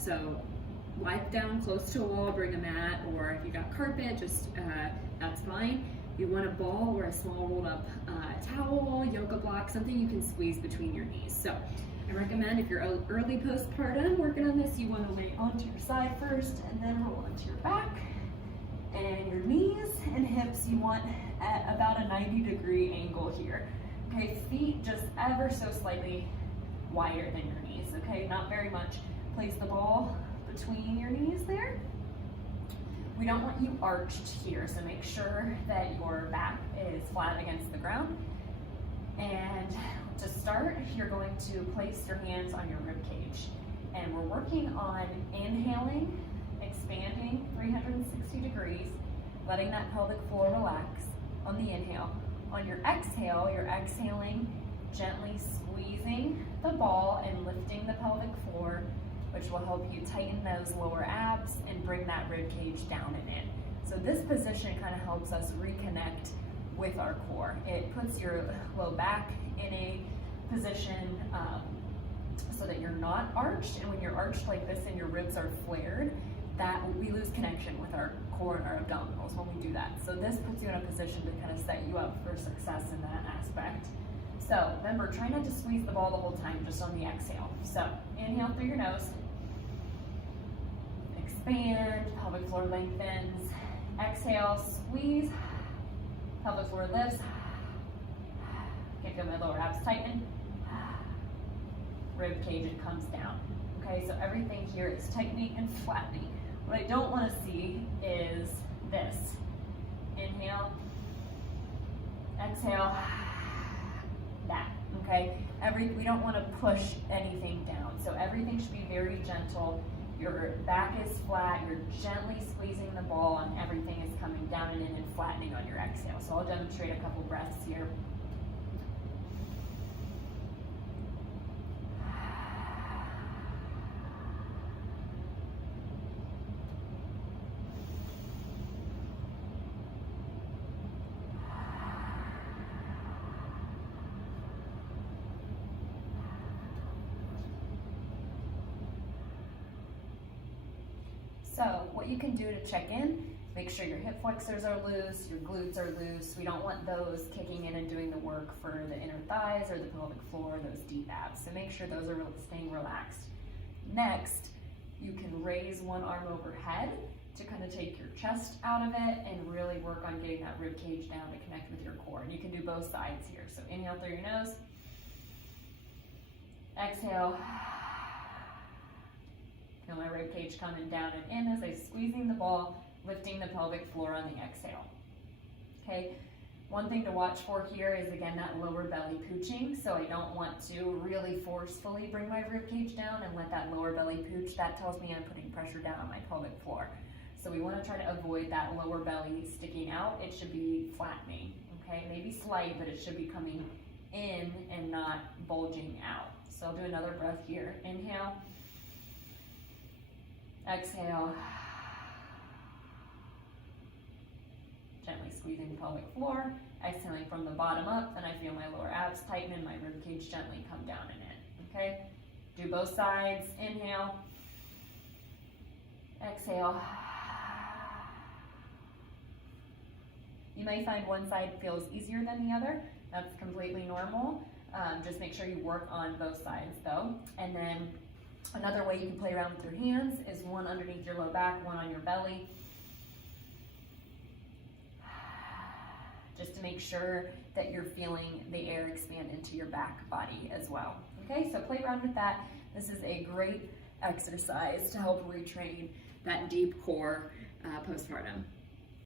So lie down close to a wall, bring a mat, or if you got carpet, just that's fine. You want a ball or a small rolled up towel, yoga block, something you can squeeze between your knees. So I recommend if you're early postpartum working on this, you want to lay onto your side first and then roll onto your back. And your knees and hips you want at about a 90-degree angle here. Okay, feet just ever so slightly wider than your knees, okay? Not very much. Place the ball between your knees there. We don't want you arched here, so make sure that your back is flat against the ground. And to start, you're going to place your hands on your rib cage. And we're working on inhaling, expanding 360 degrees, letting that pelvic floor relax on the inhale. On your exhale, you're exhaling, gently squeezing the ball and lifting the pelvic floor, which will help you tighten those lower abs and bring that rib cage down and in. So this position kind of helps us reconnect with our core. It puts your low back in a position so that you're not arched, and when you're arched like this and your ribs are flared, that we lose connection with our core and our abdominals when we do that. So this puts you in a position to kind of set you up for success in that aspect. So remember, try not to squeeze the ball the whole time, just on the exhale. So inhale through your nose, expand, pelvic floor lengthens, exhale, squeeze, pelvic floor lifts, can't feel my lower abs tighten, rib cage, it comes down. Okay, so everything here is tightening and flattening. What I don't want to see is this. Inhale, exhale, that, okay? We don't want to push anything down, so everything should be very gentle. Your back is flat, you're gently squeezing the ball, and everything is coming down and in and flattening on your exhale. So I'll demonstrate a couple breaths here. So what you can do to check in, make sure your hip flexors are loose, your glutes are loose. We don't want those kicking in and doing the work for the inner thighs or the pelvic floor, those deep abs. So make sure those are staying relaxed. Next, you can raise one arm overhead to kind of take your chest out of it and really work on getting that rib cage down to connect with your core. And you can do both sides here. So inhale through your nose, exhale. Feel my rib cage coming down and in as I'm squeezing the ball, lifting the pelvic floor on the exhale. Okay, one thing to watch for here is, again, that lower belly pooching. So I don't want to really forcefully bring my rib cage down and let that lower belly pooch. That tells me I'm putting pressure down on my pelvic floor. So we want to try to avoid that lower belly sticking out. It should be flattening, okay? Maybe slight, but it should be coming in and not bulging out. So I'll do another breath here. Inhale. Exhale, gently squeezing the pelvic floor, exhaling from the bottom up, and I feel my lower abs tighten and my rib cage gently come down and in, okay? Do both sides, inhale, exhale. You may find one side feels easier than the other. That's completely normal. Just make sure you work on both sides though. And then another way you can play around with your hands is one underneath your low back, one on your belly. Just to make sure that you're feeling the air expand into your back body as well. Okay, so play around with that. This is a great exercise to help retrain that deep core postpartum.